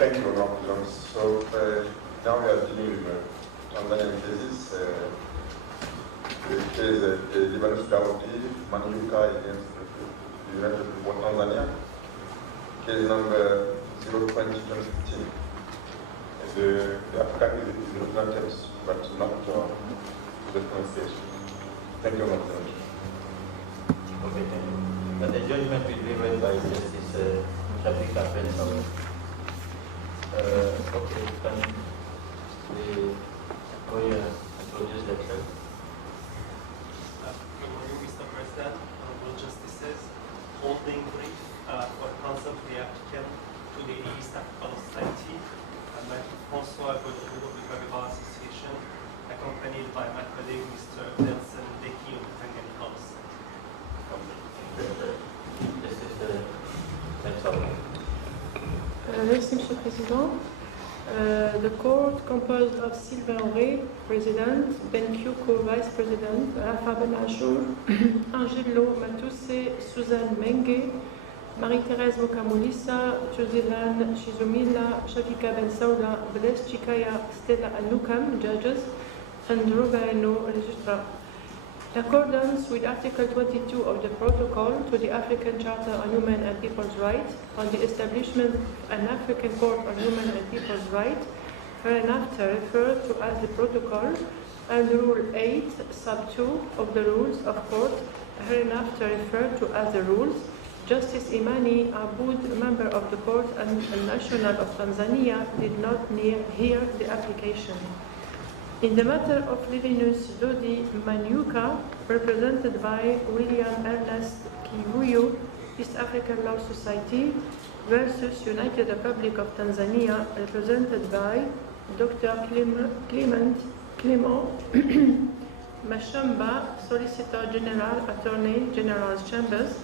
Thank you, Honorable Jones. So now we are dealing with Tanzanian cases. The case Livinus Manyuka against the United People of Tanzania. Case number 020-2015. The applicant is represented, but not the pronunciation. Thank you, Honorable Jones. Okay, thank you. But the judgment will be read by Justice Shabika Benson. Okay, can the lawyer introduce themselves? Good morning, Mr. President, Honorable Justices. Holding brief for counsel to the applicant to the East African Society, and my François Godreau of the Bar Association, accompanied by my colleague, Mr. Nelson Deki of the Tanzania House. This is the next one. Merci, Monsieur le Président. The court composed of Sylvain Auré, President, Benkyuko, Vice President, Rafa Benachur, Angelo Matuse, Suzanne Menge, Marie-Thérèse Mokamulisa, Josiane Shizumila, Shafika Ben-Saula, Blaise Chikaya, Stella Alukam, judges, and Rugaino, registrar. In accordance with Article 22 of the Protocol to the African Charter on Human and People's Rights on the establishment of an African Court on Human and People's Rights, hereinafter referred to as the Protocol, and Rule 8, Sub 2 of the Rules of Court, hereinafter referred to as the Rules, Justice Imani Aboud, member of the Court and a national of Tanzania, did not hear the application. In the matter of Livinus Dodi Manyuka, represented by William Ernest Kivuyu, East African Law Society, versus United Republic of Tanzania, represented by Dr. Clement Mashamba, Solicitor General, Attorney General's Chambers,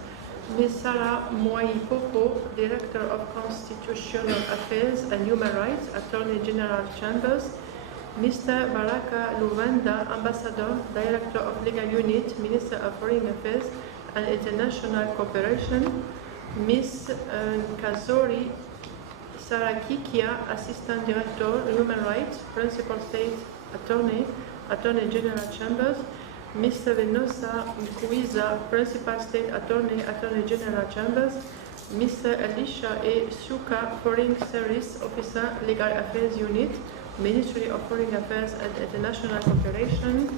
Ms. Sarah Mwai-Popo, Director of Constitutional Affairs and Human Rights, Attorney General's Chambers, Mr. Baraka Luvanda, Ambassador, Director of Legal Unit, Minister of Foreign Affairs and International Cooperation, Ms. Kazori Sarakikia, Assistant Director, Human Rights, Principal State Attorney, Attorney General Chambers, Mr. Venosa Mkuiza, Principal State Attorney, Attorney General Chambers, Mr. Elisha A. Suka, Foreign Service Officer, Legal Affairs Unit, Ministry of Foreign Affairs and International Cooperation,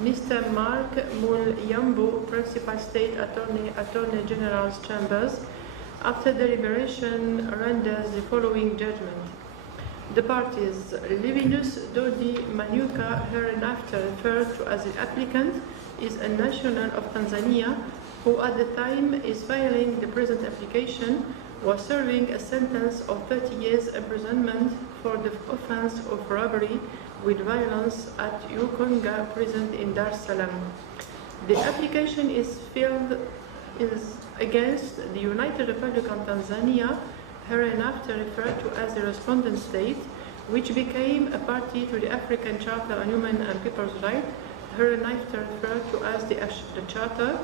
Mr. Mark Mulyambo, Principal State Attorney, Attorney General's Chambers, after deliberation renders the following judgment. The parties, Livinus Dodi Manyuka, hereinafter referred to as the applicant, is a national of Tanzania who at the time is filing the present application was serving a sentence of 30 years imprisonment for the offense of robbery with violence at Ukonga prison in Dar es Salaam. The application is against the United Republic of Tanzania, hereinafter referred to as the respondent state, which became a party to the African Charter on Human and People's Rights, hereinafter referred to as the Charter,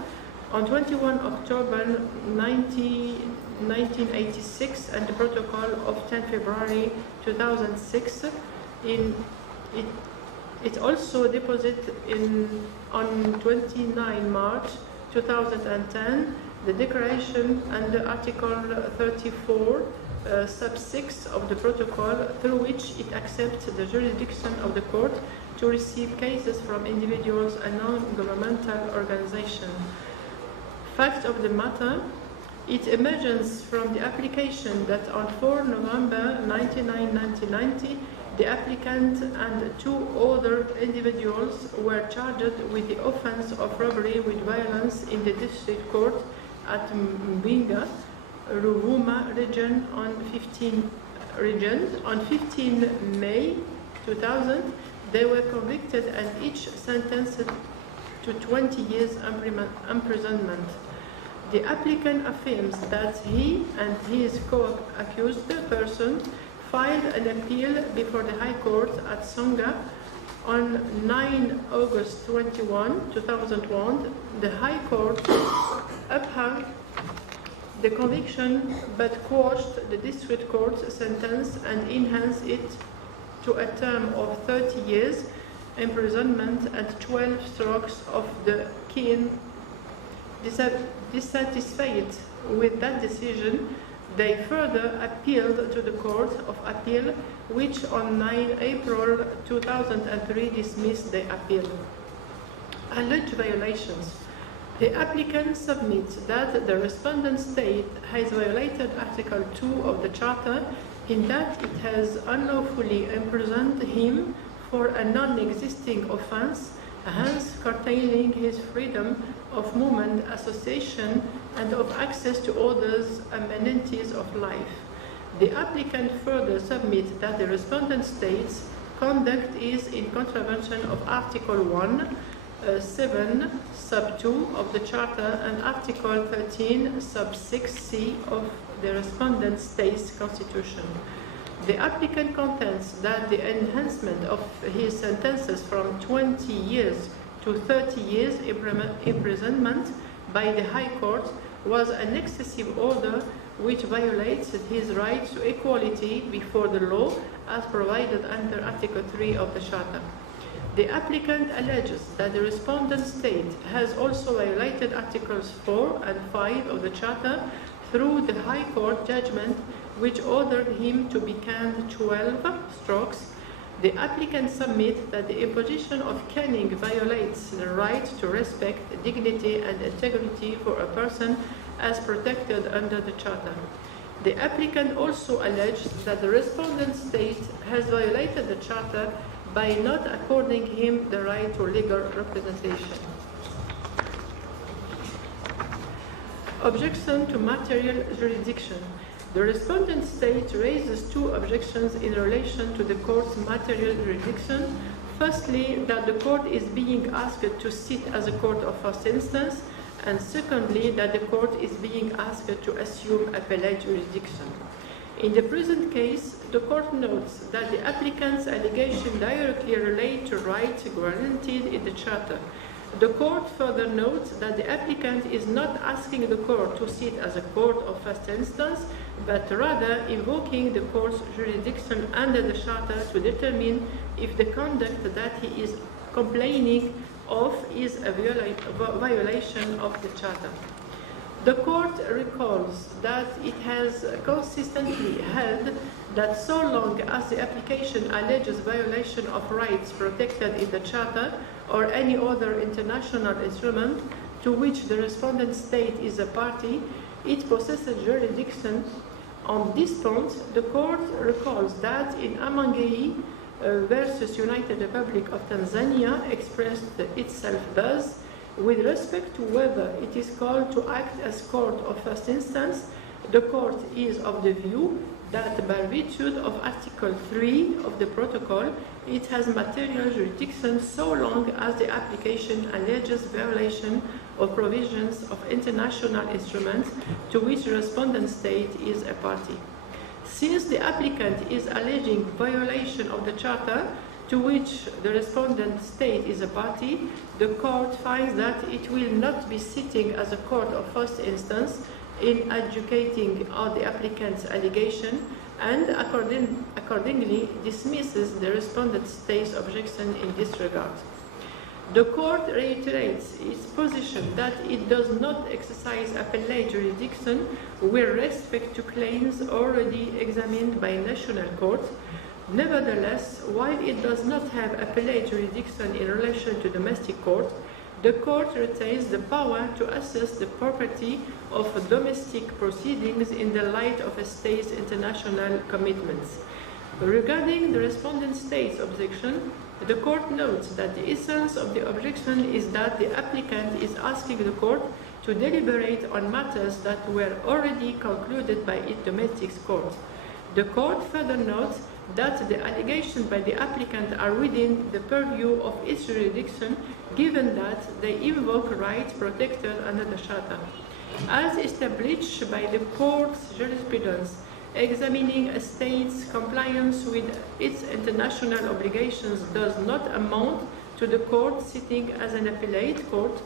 on 21 October 1986 and the Protocol of 10 February 2006. It also deposited on 29 March 2010 the declaration under Article 34 sub 6 of the Protocol, through which it accepts the jurisdiction of the Court to receive cases from individuals and non-governmental organizations. Fact of the matter, it emerges from the application that on 4 November 1990, the applicant and 2 other individuals were charged with the offense of robbery with violence in the district court at Manyuka, Ruvuma region on 15 May 2000. They were convicted and each sentenced to 20 years imprisonment. The applicant affirms that he and his co-accused person filed an appeal before the High Court at Songa on 9 August 21, 2001. The High Court upheld the conviction but quashed the district court's sentence and enhanced it to a term of 30 years imprisonment and 12 strokes of the cane. Dissatisfied with that decision, they further appealed to the Court of Appeal, which on 9 April 2003 dismissed the appeal. Alleged violations. The applicant submits that the respondent state has violated Article 2 of the Charter in that it has unlawfully imprisoned him for a non-existing offense, hence curtailing his freedom of movement, association, and of access to others' amenities of life. The applicant further submits that the respondent state's conduct is in contravention of Article 1, 7, sub 2 of the Charter and Article 13, sub 6c of the respondent state's constitution. The applicant contends that the enhancement of his sentences from 20 years to 30 years imprisonment by the High Court was an excessive order which violates his right to equality before the law as provided under Article 3 of the Charter. The applicant alleges that the respondent state has also violated Articles 4 and 5 of the Charter through the High Court judgment which ordered him to be caned 12 strokes. The applicant submits that the imposition of caning violates the right to respect, dignity and integrity for a person as protected under the Charter. The applicant also alleged that the respondent state has violated the Charter by not according him the right to legal representation. Objection to material jurisdiction. The respondent state raises 2 objections in relation to the court's material jurisdiction. Firstly, that the court is being asked to sit as a court of first instance, and secondly, that the court is being asked to assume appellate jurisdiction. In the present case, the court notes that the applicant's allegation directly relate to rights guaranteed in the Charter. The court further notes that the applicant is not asking the court to sit as a court of first instance, but rather invoking the court's jurisdiction under the Charter to determine if the conduct that he is complaining of is a violation of the Charter. The court recalls that it has consistently held that so long as the application alleges violation of rights protected in the Charter or any other international instrument to which the respondent state is a party, it possesses jurisdiction. On this point, the court recalls that in Amangei versus United Republic of Tanzania expressed itself thus: with respect to whether it is called to act as court of first instance, the court is of the view that by virtue of Article 3 of the protocol, it has material jurisdiction so long as the application alleges violation of provisions of international instruments to which the respondent state is a party. Since the applicant is alleging violation of the Charter to which the respondent state is a party, the court finds that it will not be sitting as a court of first instance in adjudicating all the applicant's allegation and accordingly dismisses the respondent state's objection in this regard. The court reiterates its position that it does not exercise appellate jurisdiction with respect to claims already examined by national courts. Nevertheless, while it does not have appellate jurisdiction in relation to domestic court, the court retains the power to assess the propriety of domestic proceedings in the light of a state's international commitments. Regarding the respondent state's objection, the court notes that the essence of the objection is that the applicant is asking the court to deliberate on matters that were already concluded by its domestic court. The court further notes that the allegations by the applicant are within the purview of its jurisdiction, given that they invoke rights protected under the Charter. As established by the court's jurisprudence, examining a state's compliance with its international obligations does not amount to the court sitting as an appellate court.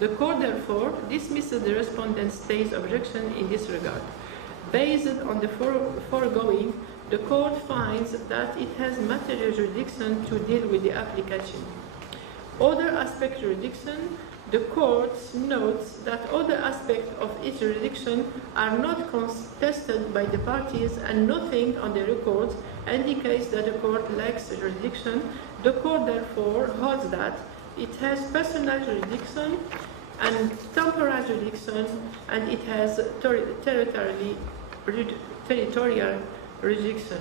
The court therefore dismisses the respondent state's objection in this regard. Based on the foregoing, the court finds that it has material jurisdiction to deal with the application. Other aspect jurisdiction, the court notes that other aspects of its jurisdiction are not contested by the parties and nothing on the record indicates that the court lacks jurisdiction. The court therefore holds that it has personal jurisdiction and temporal jurisdiction, and it has territorial jurisdiction.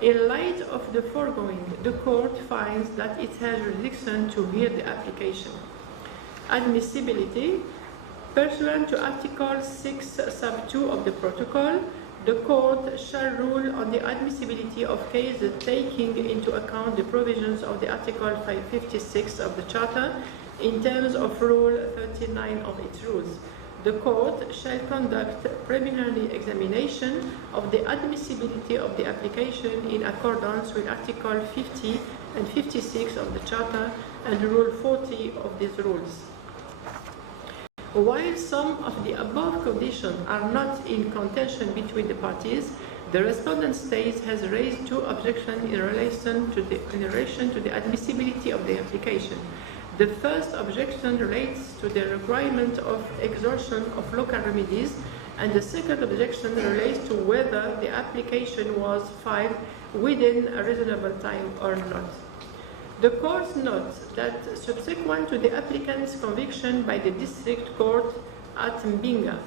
In light of the foregoing, the court finds that it has jurisdiction to hear the application. Admissibility. Pursuant to Article 6, Sub 2 of the Protocol, the court shall rule on the admissibility of cases taking into account the provisions of the Article 556 of the Charter in terms of Rule 39 of its rules. The court shall conduct preliminary examination of the admissibility of the application in accordance with Article 50 and 56 of the Charter and Rule 40 of these rules. While some of the above conditions are not in contention between the parties, the respondent state has raised two objections in relation to the admissibility of the application. The first objection relates to the requirement of exhaustion of local remedies, and the second objection relates to whether the application was filed within a reasonable time or not. The court notes that subsequent to the applicant's conviction by the district court at Mbinga,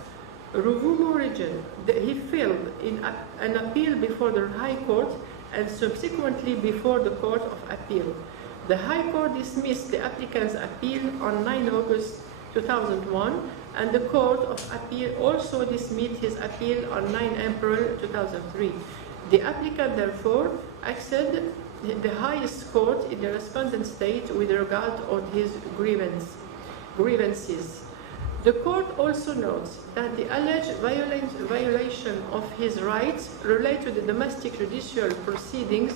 Ruvumu region, he filed in an appeal before the High Court and subsequently before the Court of Appeal. The High Court dismissed the applicant's appeal on 9 August 2001, and the Court of Appeal also dismissed his appeal on 9 April 2003. The applicant therefore acceded the highest court in the respondent state with regard on his grievances. The court also notes that the alleged violation of his rights relate to the domestic judicial proceedings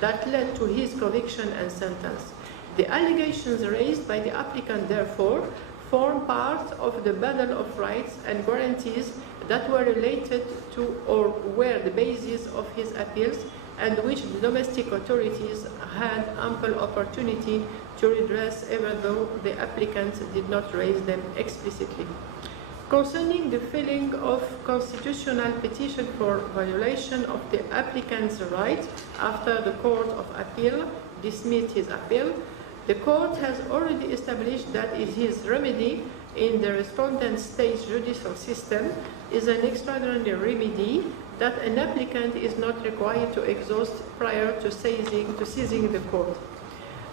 that led to his conviction and sentence. The allegations raised by the applicant therefore form part of the bundle of rights and guarantees that were related to or were the basis of his appeals, and which the domestic authorities had ample opportunity to redress, even though the applicant did not raise them explicitly. Concerning the filing of constitutional petition for violation of the applicant's right after the Court of Appeal dismissed his appeal, the court has already established that his remedy in the respondent state's judicial system is an extraordinary remedy that an applicant is not required to exhaust prior to seizing the court.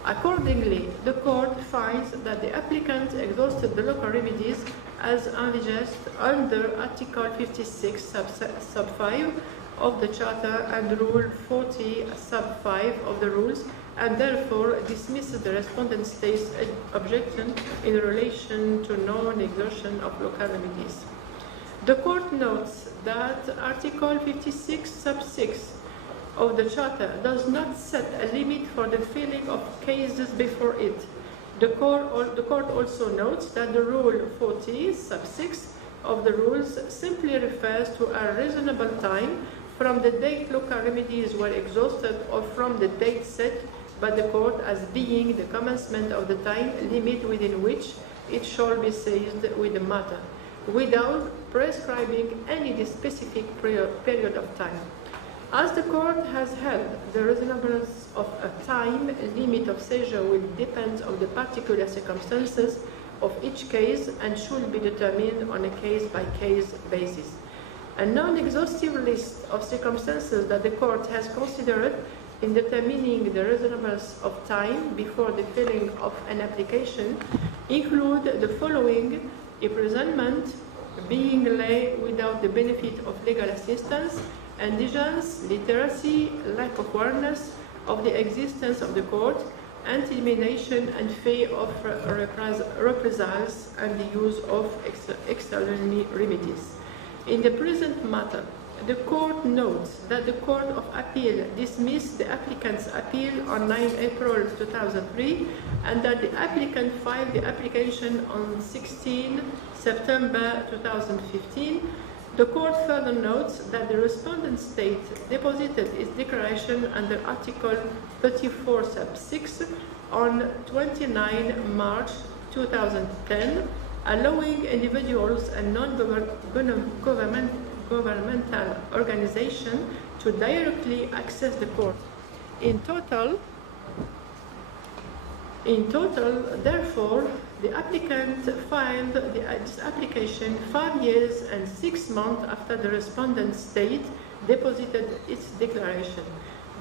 Accordingly, the court finds that the applicant exhausted the local remedies as envisaged under Article 56 sub 5 of the Charter and Rule 40 sub 5 of the rules, and therefore dismisses the respondent state's objection in relation to non-exhaustion of local remedies. The court notes that Article 56 sub 6 of the Charter does not set a limit for the filing of cases before it. The court also notes that the Rule 40 sub 6 of the rules simply refers to a reasonable time from the date local remedies were exhausted or from the date set by the court as being the commencement of the time limit within which it shall be seized with the matter, without prescribing any specific period of time. As the court has held, the reasonableness of a time limit of seizure will depend on the particular circumstances, of each case and should be determined on a case-by-case basis. A non-exhaustive list of circumstances that the court has considered in determining the reasonableness of time before the filing of an application include the following: imprisonment, being lay without the benefit of legal assistance, indigence, literacy, lack of awareness of the existence of the court, intimidation and fear of reprisals, and the use of extraordinary remedies. In the present matter, the court notes that the Court of Appeal dismissed the applicant's appeal on 9 April 2003 and that the applicant filed the application on 16 September 2015. The court further notes that the respondent state deposited its declaration under Article 34 sub 6 on 29 March 2010, allowing individuals and non-governmental organizations to directly access the court. In total, therefore, the applicant filed this application 5 years and 6 months after the respondent state deposited its declaration.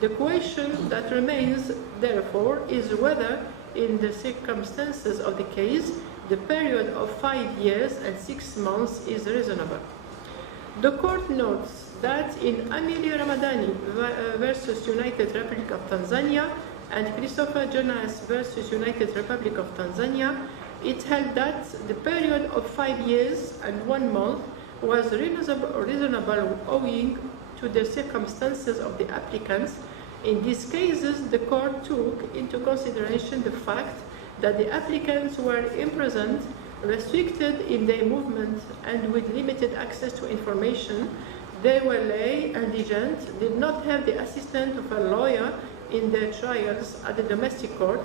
The question that remains, therefore, is whether, in the circumstances of the case, the period of 5 years and 6 months is reasonable. The court notes that in Amelia Ramadani versus United Republic of Tanzania and Christopher Jonas versus United Republic of Tanzania, it held that the period of 5 years and 1 month was reasonable owing to the circumstances of the applicants. In these cases, the court took into consideration the fact that the applicants were imprisoned, restricted in their movement, and with limited access to information. They were lay, indigent, did not have the assistance of a lawyer in their trials at the domestic court,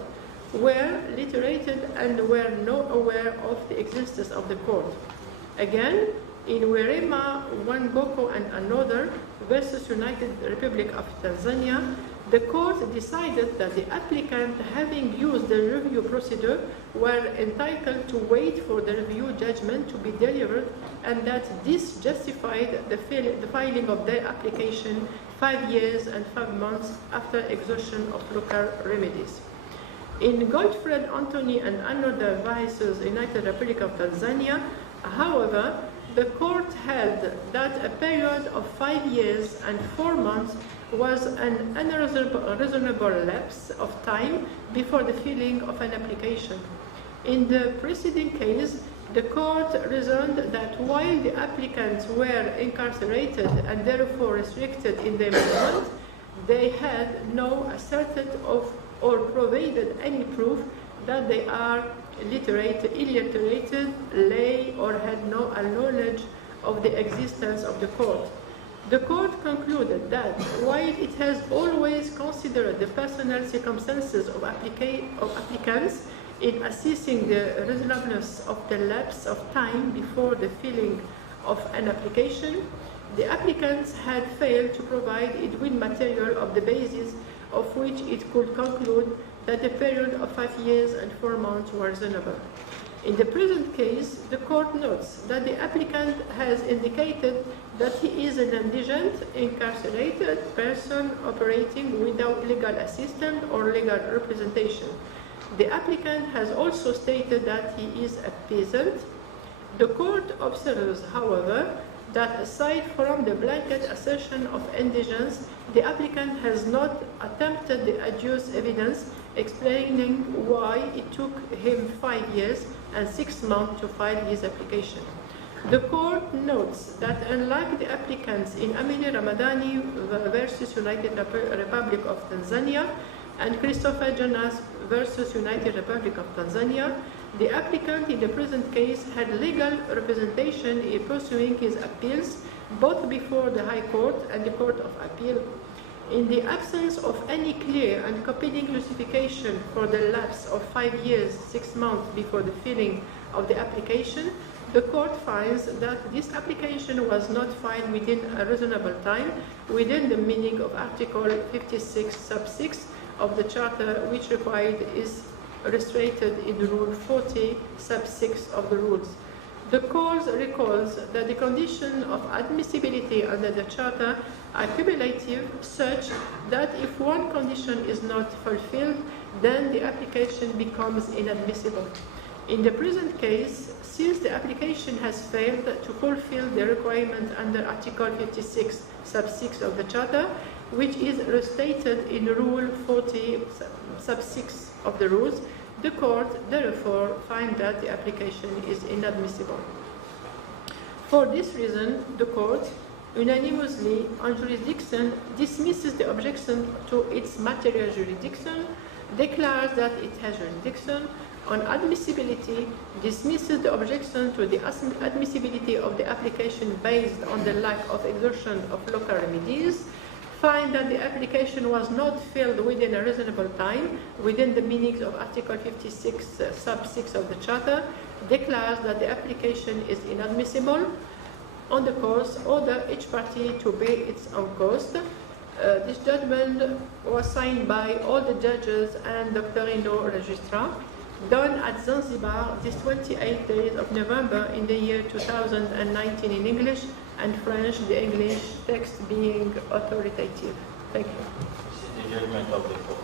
were literated, and were not aware of the existence of the court. Again, in Werema, Wangoko, and another versus United Republic of Tanzania, the court decided that the applicant, having used the review procedure, were entitled to wait for the review judgment to be delivered, and that this justified the filing of their application 5 years and 5 months after exhaustion of local remedies. In Goldfred Anthony and another versus United Republic of Tanzania, however, the court held that a period of 5 years and 4 months was an unreasonable lapse of time before the filing of an application. In the preceding case, the court reasoned that while the applicants were incarcerated and therefore restricted in their movement, they had no asserted of or provided any proof that they are illiterate, lay, or had no knowledge of the existence of the court. The court concluded that while it has always considered the personal circumstances of applicants in assessing the reasonableness of the lapse of time before the filing of an application, the applicants had failed to provide it with material of the basis of which it could conclude that the period of 5 years and 4 months was reasonable. In the present case, the court notes that the applicant has indicated that he is an indigent, incarcerated person operating without legal assistance or legal representation. The applicant has also stated that he is a peasant. The court observes, however, that aside from the blanket assertion of indigence, the applicant has not attempted the adduced evidence explaining why it took him 5 years and 6 months to file his application. The court notes that unlike the applicants in Amelia Ramadani versus United Republic of Tanzania and Christopher Jonas versus United Republic of Tanzania, the applicant in the present case had legal representation in pursuing his appeals both before the High Court and the Court of Appeal. In the absence of any clear and compelling justification for the lapse of 5 years, 6 months before the filing of the application, the court finds that this application was not filed within a reasonable time, within the meaning of Article 56 sub 6 of the Charter, which required its illustrated in Rule 40, sub 6 of the rules. The court recalls that the conditions of admissibility under the Charter are cumulative, such that if one condition is not fulfilled, then the application becomes inadmissible. In the present case, since the application has failed to fulfill the requirement under Article 56, sub 6 of the Charter, which is restated in Rule 40, sub 6 of the rules, the court therefore finds that the application is inadmissible. For this reason, the court, unanimously on jurisdiction, dismisses the objection to its material jurisdiction, declares that it has jurisdiction, on admissibility, dismisses the objection to the admissibility of the application based on the lack of exertion of local remedies, find that the application was not filled within a reasonable time, within the meanings of Article 56, sub 6 of the Charter, declares that the application is inadmissible. On the course, order each party to pay its own cost. This judgment was signed by all the judges and doctrinal registrar, done at Zanzibar this 28th days of November in the year 2019 in English and French, the English text being authoritative. Thank you. This is the judgment of the court.